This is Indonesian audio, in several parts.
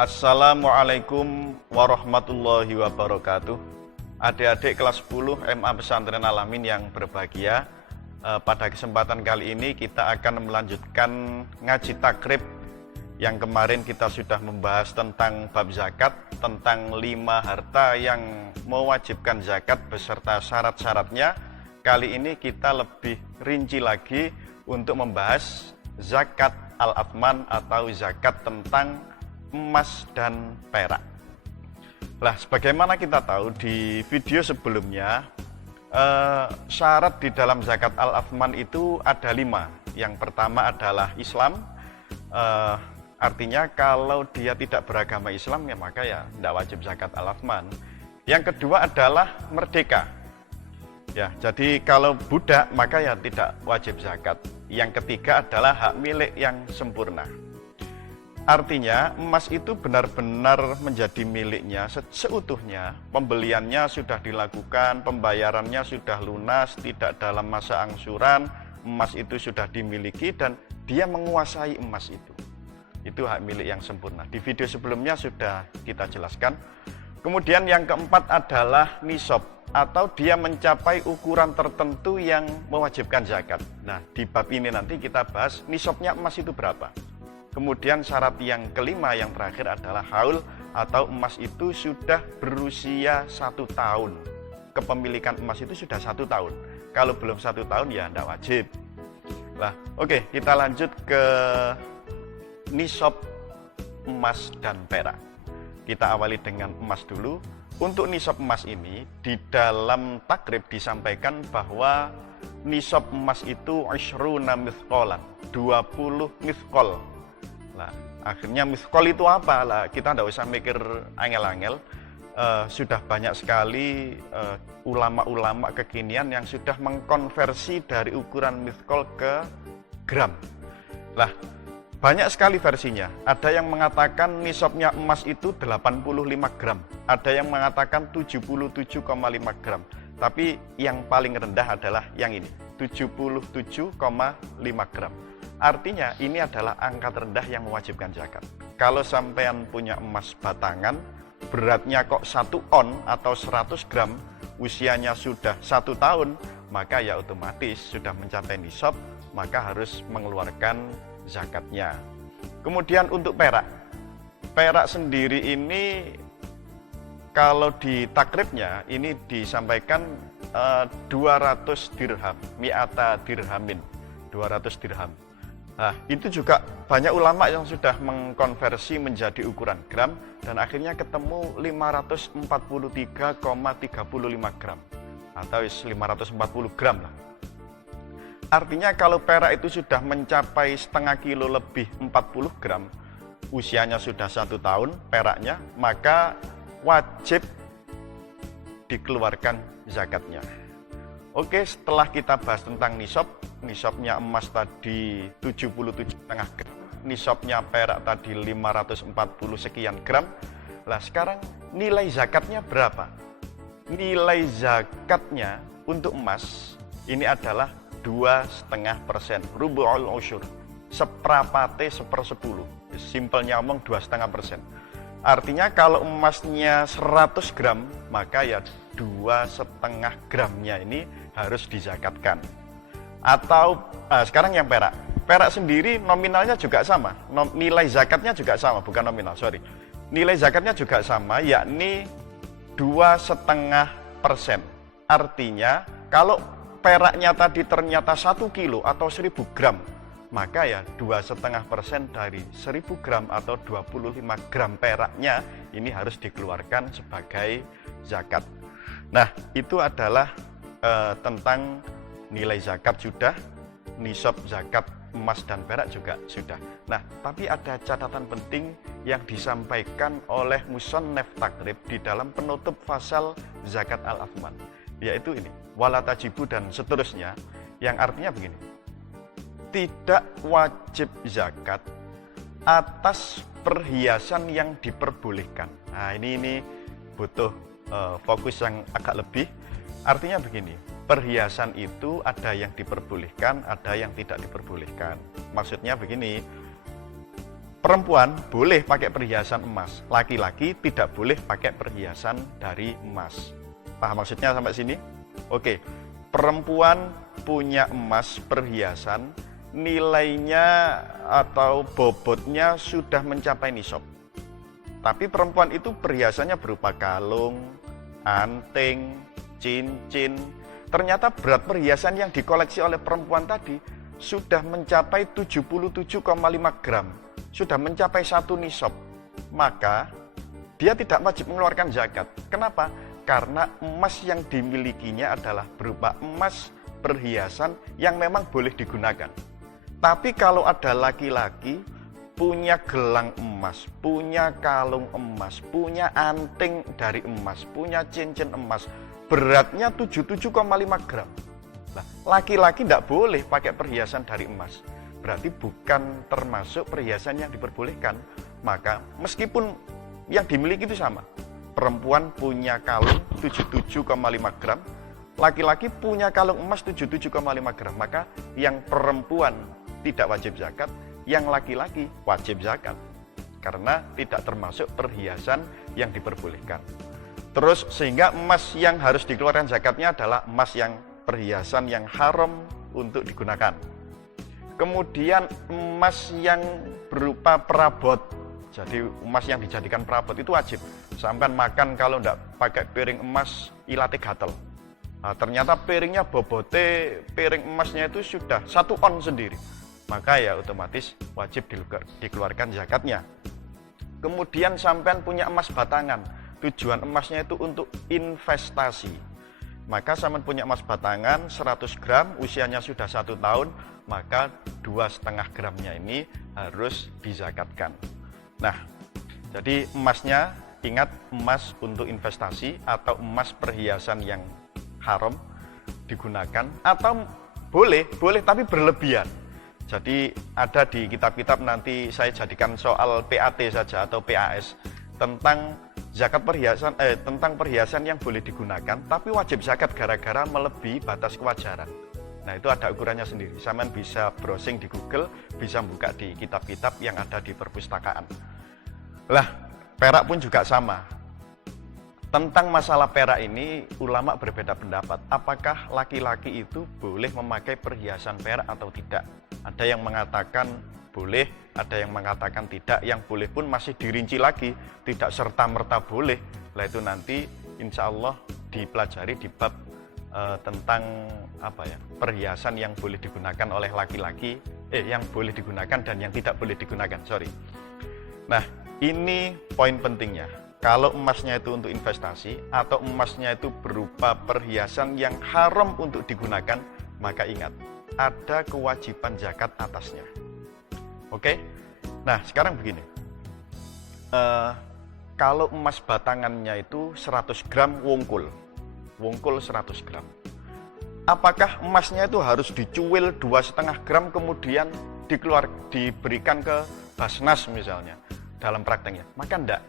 Assalamualaikum warahmatullahi wabarakatuh. Adik-adik kelas 10 MA Pesantren Al-Amin yang berbahagia, pada kesempatan kali ini kita akan melanjutkan ngaji takrib yang kemarin kita sudah membahas tentang bab zakat, tentang 5 harta yang mewajibkan zakat beserta syarat-syaratnya. Kali ini kita lebih rinci lagi untuk membahas zakat al-athman atau zakat tentang emas dan perak. Lah, sebagaimana kita tahu di video sebelumnya, syarat di dalam zakat al-athman itu ada 5. Yang pertama adalah Islam, artinya kalau dia tidak beragama Islam ya maka ya tidak wajib zakat al-athman. Yang kedua adalah merdeka. Ya, jadi kalau budak maka ya tidak wajib zakat. Yang ketiga adalah hak milik yang sempurna. Artinya emas itu benar-benar menjadi miliknya seutuhnya, pembeliannya sudah dilakukan, pembayarannya sudah lunas, tidak dalam masa angsuran, emas itu sudah dimiliki dan dia menguasai emas itu. Itu hak milik yang sempurna. Di video sebelumnya sudah kita jelaskan. Kemudian yang keempat adalah nisab, atau dia mencapai ukuran tertentu yang mewajibkan zakat. Nah, di bab ini nanti kita bahas nisabnya emas itu berapa. Kemudian syarat yang kelima yang terakhir adalah haul, atau emas itu sudah berusia 1 tahun. Kepemilikan emas itu sudah 1 tahun. Kalau belum 1 tahun ya tidak wajib. Nah, oke, kita lanjut ke nisab emas dan perak. Kita awali dengan emas dulu. Untuk nisab emas ini di dalam takrib disampaikan bahwa nisab emas itu 20 mithqalan, 20 mithqal. Nah, akhirnya mithqal itu apa? Lah, kita tidak usah mikir angel-angel. Sudah banyak sekali ulama-ulama kekinian yang sudah mengkonversi dari ukuran mithqal ke gram. Lah, banyak sekali versinya. Ada yang mengatakan nisabnya emas itu 85 gram. Ada yang mengatakan 77,5 gram. Tapi yang paling rendah adalah yang ini, 77,5 gram. Artinya ini adalah angka terendah yang mewajibkan zakat. Kalau sampean punya emas batangan, beratnya kok 1 on atau 100 gram, usianya sudah 1 tahun, maka ya otomatis sudah mencapai nisab, maka harus mengeluarkan zakatnya. Kemudian untuk perak. Perak sendiri ini kalau di takribnya ini disampaikan 200 dirham, mi'ata dirhamin, 200 dirham. Nah, itu juga banyak ulama yang sudah mengkonversi menjadi ukuran gram dan akhirnya ketemu 543,35 gram atau 540 gram lah. Artinya kalau perak itu sudah mencapai setengah kilo lebih 40 gram, usianya sudah 1 tahun peraknya, maka wajib dikeluarkan zakatnya. Oke, setelah kita bahas tentang nisab, nisabnya emas tadi 77,5 gram, nisabnya perak tadi 540 sekian gram. Lah sekarang nilai zakatnya berapa? Nilai zakatnya untuk emas ini adalah 2,5%, rubu'ul usyur, seperapate 1/10. Simpelnya omong 2,5%. Artinya kalau emasnya 100 gram, maka ya 2,5 gramnya ini harus dizakatkan. Atau sekarang yang perak. Perak sendiri nominalnya juga sama, nilai zakatnya juga sama, bukan nominal, sorry. Nilai zakatnya juga sama, yakni 2,5%. Artinya kalau peraknya tadi ternyata 1 kilo atau 1000 gram, maka ya 2,5% dari 1000 gram atau 25 gram peraknya ini harus dikeluarkan sebagai zakat. Nah, itu adalah tentang nilai zakat sudah, nisab zakat emas dan perak juga sudah. Nah, tapi ada catatan penting yang disampaikan oleh musannaf takrib di dalam penutup fasal zakat al-athman, yaitu ini, wala tajibu dan seterusnya, yang artinya begini. Tidak wajib zakat atas perhiasan yang diperbolehkan. Nah, ini butuh fokus yang agak lebih. Artinya begini, perhiasan itu ada yang diperbolehkan, ada yang tidak diperbolehkan. Maksudnya begini, perempuan boleh pakai perhiasan emas, laki-laki tidak boleh pakai perhiasan dari emas. Paham maksudnya sampai sini? Oke, perempuan punya emas perhiasan, nilainya atau bobotnya sudah mencapai nisab. Tapi perempuan itu perhiasannya berupa kalung, anting, cincin. Ternyata berat perhiasan yang dikoleksi oleh perempuan tadi sudah mencapai 77,5 gram, sudah mencapai 1 nisab. Maka dia tidak wajib mengeluarkan zakat. Kenapa? Karena emas yang dimilikinya adalah berupa emas perhiasan yang memang boleh digunakan. Tapi kalau ada laki-laki punya gelang emas, punya kalung emas, punya anting dari emas, punya cincin emas, beratnya 77,5 gram. Nah, laki-laki tidak boleh pakai perhiasan dari emas. Berarti bukan termasuk perhiasan yang diperbolehkan. Maka meskipun yang dimiliki itu sama, perempuan punya kalung 77,5 gram, laki-laki punya kalung emas 77,5 gram, maka yang perempuan tidak wajib zakat, yang laki-laki wajib zakat. Karena tidak termasuk perhiasan yang diperbolehkan. Terus sehingga emas yang harus dikeluarkan zakatnya adalah emas yang perhiasan yang haram untuk digunakan. Kemudian emas yang berupa perabot. Jadi emas yang dijadikan perabot itu wajib. Sampai makan kalau tidak pakai piring emas, ilate gatel. Nah, ternyata piringnya bobote, piring emasnya itu sudah 1 on sendiri. Maka ya otomatis wajib dikeluarkan zakatnya. Kemudian sampean punya emas batangan. Tujuan emasnya itu untuk investasi. Maka sampean punya emas batangan 100 gram, usianya sudah 1 tahun, maka 2,5 gramnya ini harus dizakatkan. Nah, jadi emasnya, ingat emas untuk investasi atau emas perhiasan yang haram digunakan, atau boleh tapi berlebihan. Jadi ada di kitab-kitab, nanti saya jadikan soal PAT saja atau PAS tentang zakat perhiasan, tentang perhiasan yang boleh digunakan tapi wajib zakat gara-gara melebihi batas kewajaran. Nah, itu ada ukurannya sendiri. Sampean bisa browsing di Google, bisa buka di kitab-kitab yang ada di perpustakaan. Lah, perak pun juga sama. Tentang masalah perak ini, ulama berbeda pendapat. Apakah laki-laki itu boleh memakai perhiasan perak atau tidak? Ada yang mengatakan boleh, ada yang mengatakan tidak. Yang boleh pun masih dirinci lagi, tidak serta-merta boleh. Lah itu nanti insya Allah dipelajari di bab tentang perhiasan yang boleh digunakan oleh laki-laki, yang boleh digunakan dan yang tidak boleh digunakan. Nah, ini poin pentingnya. Kalau emasnya itu untuk investasi atau emasnya itu berupa perhiasan yang haram untuk digunakan, maka ingat, ada kewajiban zakat atasnya. Oke? Nah, sekarang begini. Kalau emas batangannya itu 100 gram wungkul 100 gram. Apakah emasnya itu harus dicuil 2,5 gram kemudian diberikan ke Basnas misalnya dalam prakteknya? Maka enggak.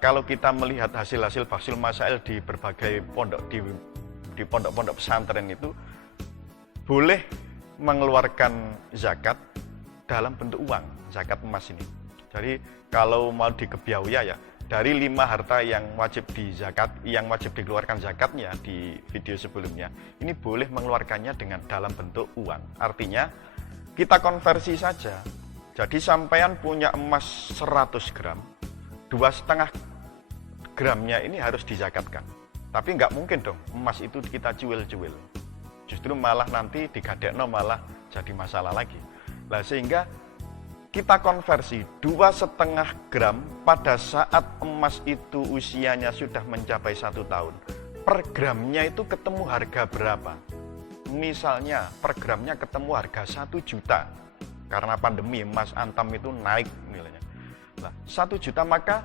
Kalau kita melihat hasil-hasil Bahsul Masail di berbagai pondok, di pondok-pondok pesantren itu boleh mengeluarkan zakat dalam bentuk uang, zakat emas ini. Jadi kalau mau dikebiauya ya, dari 5 harta yang wajib dikeluarkan zakatnya di video sebelumnya, ini boleh mengeluarkannya dengan dalam bentuk uang. Artinya kita konversi saja. Jadi sampean punya emas 100 gram, 2,5 gramnya ini harus dizakatkan. Tapi nggak mungkin dong emas itu kita cuil-cuil. Justru malah nanti digadekno malah jadi masalah lagi. Nah, sehingga kita konversi 2,5 gram pada saat emas itu usianya sudah mencapai 1 tahun. Per gramnya itu ketemu harga berapa? Misalnya per gramnya ketemu harga 1 juta. Karena pandemi emas antam itu naik nilainya. Nah, 1 juta, maka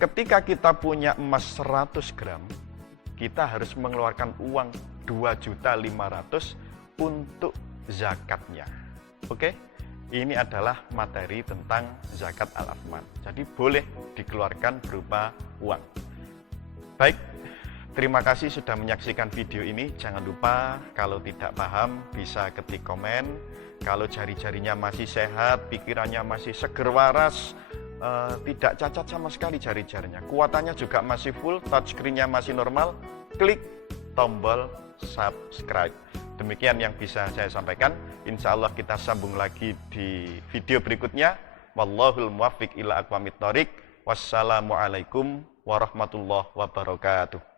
ketika kita punya emas 100 gram, kita harus mengeluarkan uang 2.500.000 untuk zakatnya. Oke? Ini adalah materi tentang zakat al-athman. Jadi boleh dikeluarkan berupa uang. Baik, terima kasih sudah menyaksikan video ini. Jangan lupa kalau tidak paham bisa ketik komen Kalau jari-jarinya masih sehat, pikirannya masih seger waras, tidak cacat sama sekali jari-jarinya, kuatannya juga masih full, touchscreen-nya masih normal, klik tombol subscribe. Demikian yang bisa saya sampaikan. Insya Allah kita sambung lagi di video berikutnya. Wallahul muwaffiq ila aqwamit thoriq. Wassalamualaikum warahmatullahi wabarakatuh.